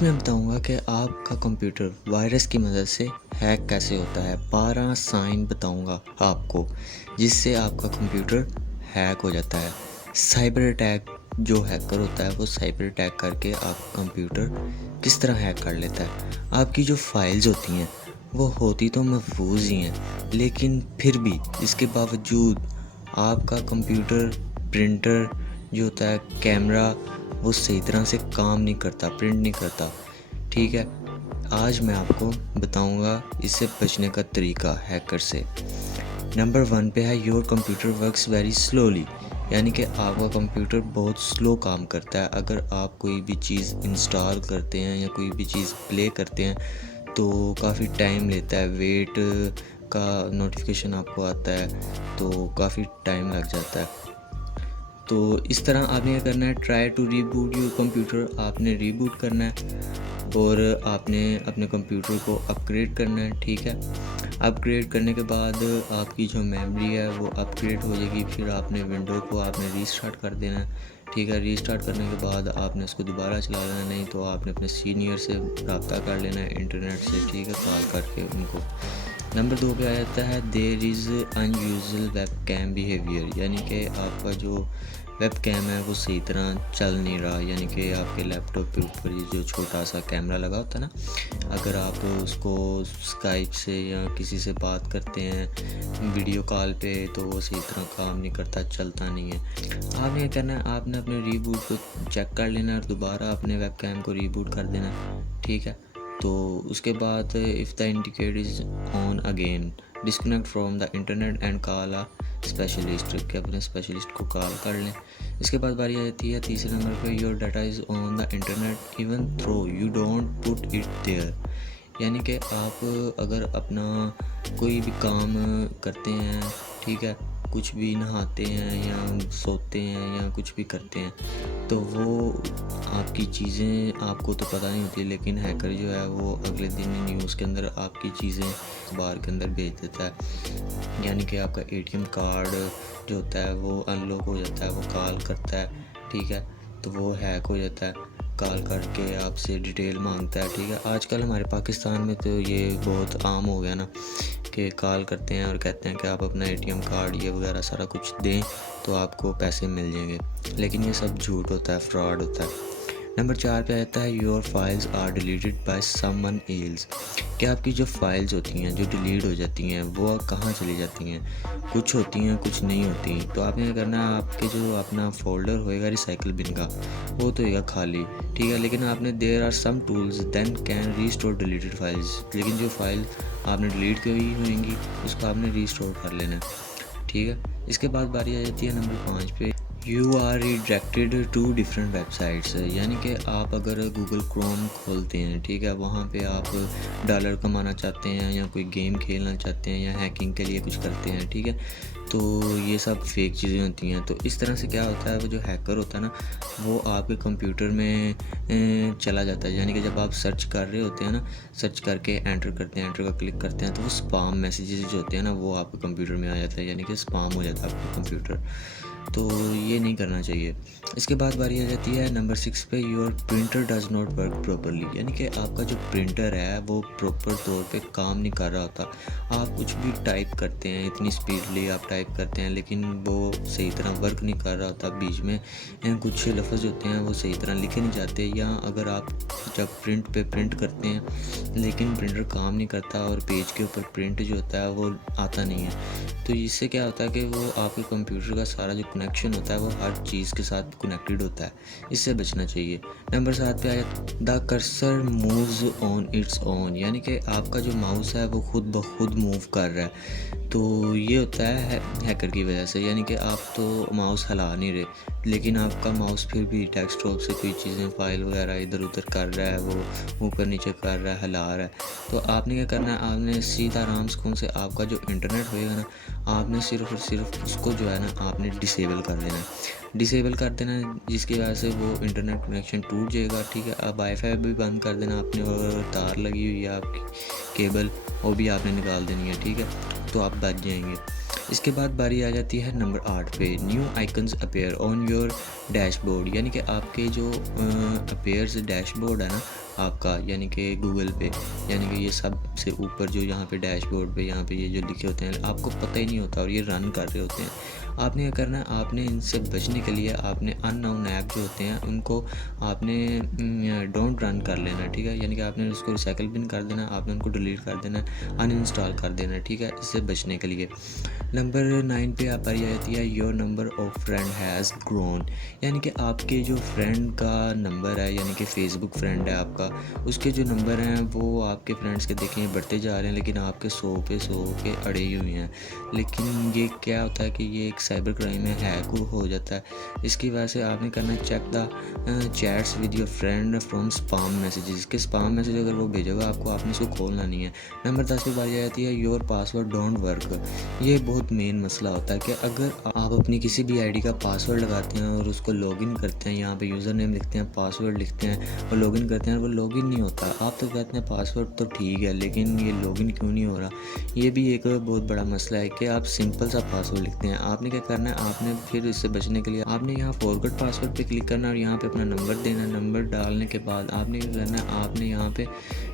आज मैं बताऊंगा कि आपका कंप्यूटर वायरस की मदद से हैक कैसे होता है। 12 साइन बताऊंगा आपको जिससे आपका कंप्यूटर हैक हो जाता है। साइबर अटैक जो हैकर होता है वो साइबर अटैक करके आपका कंप्यूटर किस तरह हैक कर लेता है। आपकी जो फाइल्स होती हैं वो होती तो महफूज ही हैं, लेकिन फिर भी इसके बावजूद आपका कंप्यूटर, प्रिंटर जो होता है, कैमरा, वो सही तरह से काम नहीं करता, प्रिंट नहीं करता। ठीक है, आज मैं आपको बताऊंगा इससे बचने का तरीका हैकर से। नंबर 1 पे है your computer works very slowly, यानी कि आपका कंप्यूटर बहुत स्लो काम करता है। अगर आप कोई भी चीज़ इंस्टॉल करते हैं या कोई भी चीज़ प्ले करते हैं तो काफ़ी टाइम लेता है, वेट का नोटिफिकेशन आपको आता है तो काफ़ी टाइम लग जाता है। तो इस तरह आपने क्या करना है, try to reboot your computer, आपने रीबूट करना है और आपने अपने कंप्यूटर को अपग्रेड करना है। ठीक है, अपग्रेड करने के बाद आपकी जो मेमोरी है वो अपग्रेड हो जाएगी। फिर आपने विंडो को आपने रीस्टार्ट कर देना है। ठीक है, रीस्टार्ट करने के बाद आपने उसको दोबारा चला लेना, नहीं तो आपने अपने सीनियर से रब्ता कर लेना है इंटरनेट से। ठीक है, कॉल करके उनको। नंबर 2 पे आ जाता है there is unusual webcam behaviour, यानी कि आपका जो वेब कैम है वो सही तरह चल नहीं रहा, यानी कि आपके लैपटॉप के ऊपर ये जो छोटा सा कैमरा लगा होता है ना, अगर आप उसको स्काइप से या किसी से बात करते हैं वीडियो कॉल पे तो वो सही तरह काम नहीं करता, चलता नहीं है। आपने क्या करना है, आपने अपने रीबूट को चेक कर लेना और दोबारा अपने वेब कैम को रीबूट कर देना। ठीक है, तो उसके बाद if the indicator is on again disconnect from the internet and call a specialist, के अपने स्पेशलिस्ट को कॉल कर लें। इसके बाद बारी आ जाती है तीसरे नंबर पे your data is on the internet even though you don't put it there, यानी कि आप अगर अपना कोई भी काम करते हैं, ठीक है, कुछ भी नहाते हैं या सोते हैं या कुछ भी करते हैं तो वो आपकी चीज़ें आपको तो पता नहीं होती, लेकिन हैकर जो है वो अगले दिन न्यूज़ के अंदर आपकी चीज़ें अखबार के अंदर भेज देता है। यानी कि आपका एटीएम कार्ड जो होता है वो अनलॉक हो जाता है, वो कॉल करता है। ठीक है, तो वो हैक हो जाता है, कॉल करके आपसे डिटेल मांगता है। ठीक है, आजकल हमारे पाकिस्तान में तो ये बहुत आम हो गया ना कि कॉल करते हैं और कहते हैं कि आप अपना एटीएम कार्ड ये वगैरह सारा कुछ दें तो आपको पैसे मिल जाएंगे, लेकिन ये सब झूठ होता है, फ्रॉड होता है। नंबर 4 पे आता है your files are deleted by someone else, कि आपकी जो फाइल्स होती हैं जो डिलीट हो जाती हैं वो कहाँ चली जाती हैं, कुछ होती हैं कुछ नहीं होती। तो आपने क्या करना है, आपके जो अपना फोल्डर होएगा रिसाइकल बिन का वो तो होएगा खाली। ठीक है, लेकिन आपने there are some tools then can restore deleted files, लेकिन जो फाइल आपने डिलीट की हुई होंगी उसको आपने रीस्टोर कर लेना है। ठीक है, इसके बाद बारी आ जाती है नंबर 5 पे you are redirected to different websites, यानी कि आप अगर गूगल क्रोम खोलते हैं, ठीक है, वहाँ पे आप डॉलर कमाना चाहते हैं या कोई गेम खेलना चाहते हैं या हैकिंग के लिए कुछ करते हैं, ठीक है, तो ये सब फेक चीज़ें होती हैं। तो इस तरह से क्या होता है, वो जो हैकर होता है ना वो आपके कंप्यूटर में चला जाता है, यानी कि जब आप सर्च कर रहे होते हैं ना, सर्च करके एंटर करते हैं, एंटर का क्लिक करते हैं तो वो स्पाम मैसेजेस जो होते हैं ना वो आपके कंप्यूटर में आ जाता है, यानी कि स्पाम हो जाता है आपका कंप्यूटर। तो ये नहीं करना चाहिए। इसके बाद बारी आ जाती है नंबर 6 पे your printer does not work properly, यानी कि आपका जो प्रिंटर है वो प्रॉपर तौर पे काम नहीं कर रहा होता। आप कुछ भी टाइप करते हैं, इतनी स्पीडली आप टाइप करते हैं लेकिन वो सही तरह वर्क नहीं कर रहा होता, बीच में कुछ लफ्ज़ होते हैं वो सही तरह लिखे नहीं जाते, या अगर आप जब प्रिंट पे प्रिंट करते हैं लेकिन प्रिंटर काम नहीं करता और पेज के ऊपर प्रिंट जो होता है वो आता नहीं है, तो इससे क्या होता है कि वो आपके कंप्यूटर का सारा जो कनेक्शन होता है वो हर चीज़ के साथ कनेक्टेड होता है, इससे बचना चाहिए। नंबर 7 पे आया the cursor moves on its own, यानी कि आपका जो माउस है वो खुद ब खुद मूव कर रहा है, तो ये होता है हैकर की वजह से, यानी कि आप तो माउस हिला नहीं रहे लेकिन आपका माउस फिर भी डेस्कटॉप से कोई चीज़ें फाइल वगैरह इधर उधर कर रहा है, वो ऊपर नीचे कर रहा है, हिला रहा है। तो आपने क्या करना है, आपने सीधा आराम से आपका जो इंटरनेट होएगा ना आपने सिर्फ और सिर्फ उसको जो है ना आपने डिसेबल कर देना है, डिसेबल कर देना है, जिसकी वजह से वो इंटरनेट कनेक्शन टूट जाएगा। ठीक है, अब वाईफाई भी बंद कर देना आपने, और तार लगी हुई है आपकी केबल वो भी आपने निकाल देनी है। ठीक है, तो आप बच जाएंगे। इसके बाद बारी आ जाती है नंबर 8 पे new icons appear on your dashboard, यानी कि आपके जो अपीयर्स डैशबोर्ड है ना आपका, यानी कि गूगल पे, यानी कि ये सबसे ऊपर जो यहाँ पे डैशबोर्ड पे यहाँ पे ये जो लिखे होते हैं आपको पता ही नहीं होता और ये रन कर रहे होते हैं। आपने क्या करना है, आपने इनसे बचने के लिए आपने अननोन ऐप जो होते हैं उनको आपने डोंट रन कर लेना, ठीक है। यानी कि आपने उसको रिसाइकिल भी नहीं कर देना, आपने उनको डिलीट कर देना, अनइंस्टॉल कर देना, ठीक है, इससे बचने के लिए। नंबर 9 पे आप पाई जाती है your number of friend has grown, यानी कि आपके जो फ्रेंड का नंबर है, यानी कि फेसबुक फ्रेंड है आपका, उसके जो नंबर हैं वो आपके फ्रेंड्स के देखें बढ़ते जा रहे हैं, लेकिन आपके 100 पे 100 के अड़े ही हुए हैं। लेकिन ये क्या होता है कि ये एक साइबर क्राइम है, हैक हो जाता है। इसकी वजह से आपने करना है check the chats with your friend from spam messages, के स्पाम मैसेज अगर वो भेजेगा आपको, आपने इसको खोलना नहीं है। नंबर 10 पे बारी जाती है योर पासवर्ड डोंट वर्क। ये बहुत मेन मसला होता है कि अगर आप अपनी किसी भी आईडी का पासवर्ड लगाते हैं और उसको लॉगिन करते हैं, यहाँ पे यूज़र नेम लिखते हैं, पासवर्ड लिखते हैं और लॉगिन करते हैं, वो लॉगिन नहीं होता। आप तो कहते हैं पासवर्ड तो ठीक है, लेकिन ये लॉगिन क्यों नहीं हो रहा, ये भी एक बहुत बड़ा मसला है कि आप सिंपल सा पासवर्ड लिखते हैं। आपने क्या करना है, आपने फिर इससे बचने के लिए आपने यहाँ फॉरगेट पासवर्ड पे क्लिक करना और यहाँ पे अपना नंबर देना। नंबर डालने के बाद आपने क्या करना है, आपने यहाँ पे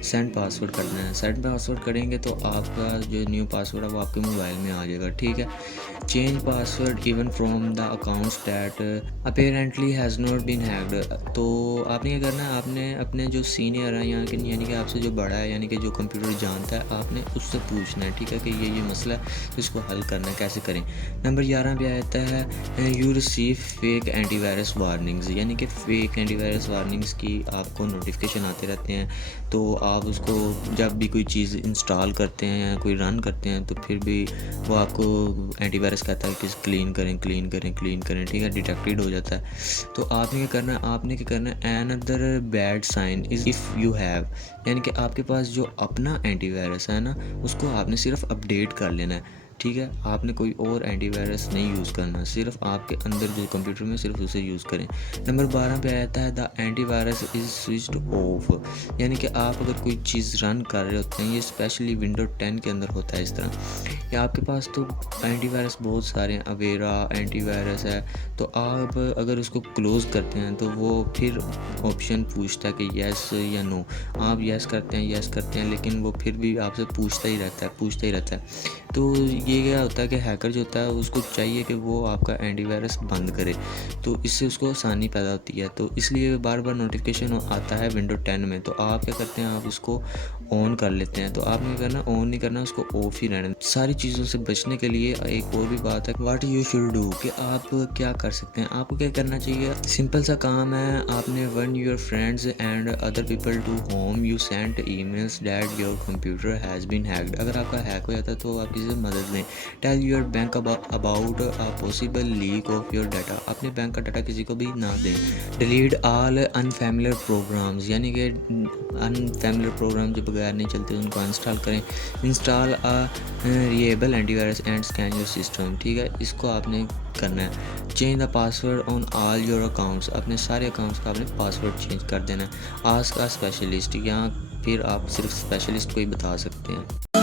सेंड पासवर्ड करना है। सेंड पासवर्ड करेंगे तो आपका जो न्यू पासवर्ड है वो आपके मोबाइल में आ जाएगा, ठीक है। Change password even from the accounts that apparently has not been hacked. तो आपने क्या करना है, आपने अपने जो सीनियर है यहाँ के, यानी कि आपसे जो बड़ा है, यानी कि जो कंप्यूटर जानता है, आपने उससे पूछना है, ठीक है, कि ये मसला है तो इसको हल करना है, कैसे करें। नंबर 11 पे आता है you receive fake antivirus warnings, यानी कि फेक एंटीवायरस वार्निंग्स की आपको नोटिफिकेशन आते रहते हैं। तो आप उसको जब भी कोई चीज़ इंस्टॉल करते हैं या कोई रन करते हैं तो फिर भी वो आपको एंटीवायरस कहता है कि क्लीन करें क्लीन करें क्लीन करें, ठीक है, डिटेक्टेड हो जाता है। तो आपने क्या करना है, आपने क्या करना है, another bad sign is if you have, यानी कि आपके पास जो अपना एंटीवायरस है ना, उसको आपने सिर्फ अपडेट कर लेना है, ठीक है। आपने कोई और एंटीवायरस नहीं यूज़ करना, सिर्फ आपके अंदर जो कंप्यूटर में सिर्फ उसे यूज़ करें। नंबर 12 पे आता है the antivirus is switched off, यानी कि आप अगर कोई चीज़ रन कर रहे होते हैं, ये स्पेशली विंडो 10 के अंदर होता है इस तरह, या आपके पास तो एंटीवायरस बहुत सारे हैं, अवेरा एंटीवायरस है, तो आप अगर उसको क्लोज़ करते हैं तो वो फिर ऑप्शन पूछता है कि येस या नो। आप येस करते हैं, लेकिन वो फिर भी आपसे पूछता ही रहता है। तो ये क्या होता है कि हैकर जो होता है उसको चाहिए कि वो आपका एंटीवायरस बंद करे, तो इससे उसको आसानी पैदा होती है। तो इसलिए बार बार नोटिफिकेशन आता है विंडो 10 में, तो आप क्या करते हैं, आप उसको ऑन कर लेते हैं। तो आपने क्या करना, ऑन नहीं करना, उसको ऑफ ही रहना। सारी चीज़ों से बचने के लिए एक और भी बात है, व्हाट यू शुड डू, कि आप क्या कर सकते हैं। आपको क्या करना चाहिए, सिंपल सा काम है, आपने warn your friends and other people to whom you send emails that your computer has been hacked. अगर आपका हैक हो जाता है तो आप किसी से मदद लें। Tell your bank about a possible leak of your data, अपने बैंक का डाटा किसी को भी ना दें। डिलीट ऑल अनफैमिलियर प्रोग्राम्स, यानी कि अनफैमिलियर प्रोग्राम जो बगैर नहीं चलते उनको अनइंस्टॉल करें। Install a reliable antivirus and scan your system, ठीक है, इसको आपने करना है। Change the password on all your accounts, अपने सारे अकाउंट्स का आपने पासवर्ड चेंज कर देना है। आस्क अ स्पेशलिस्ट, यहाँ फिर आप सिर्फ स्पेशलिस्ट को ही बता सकते हैं।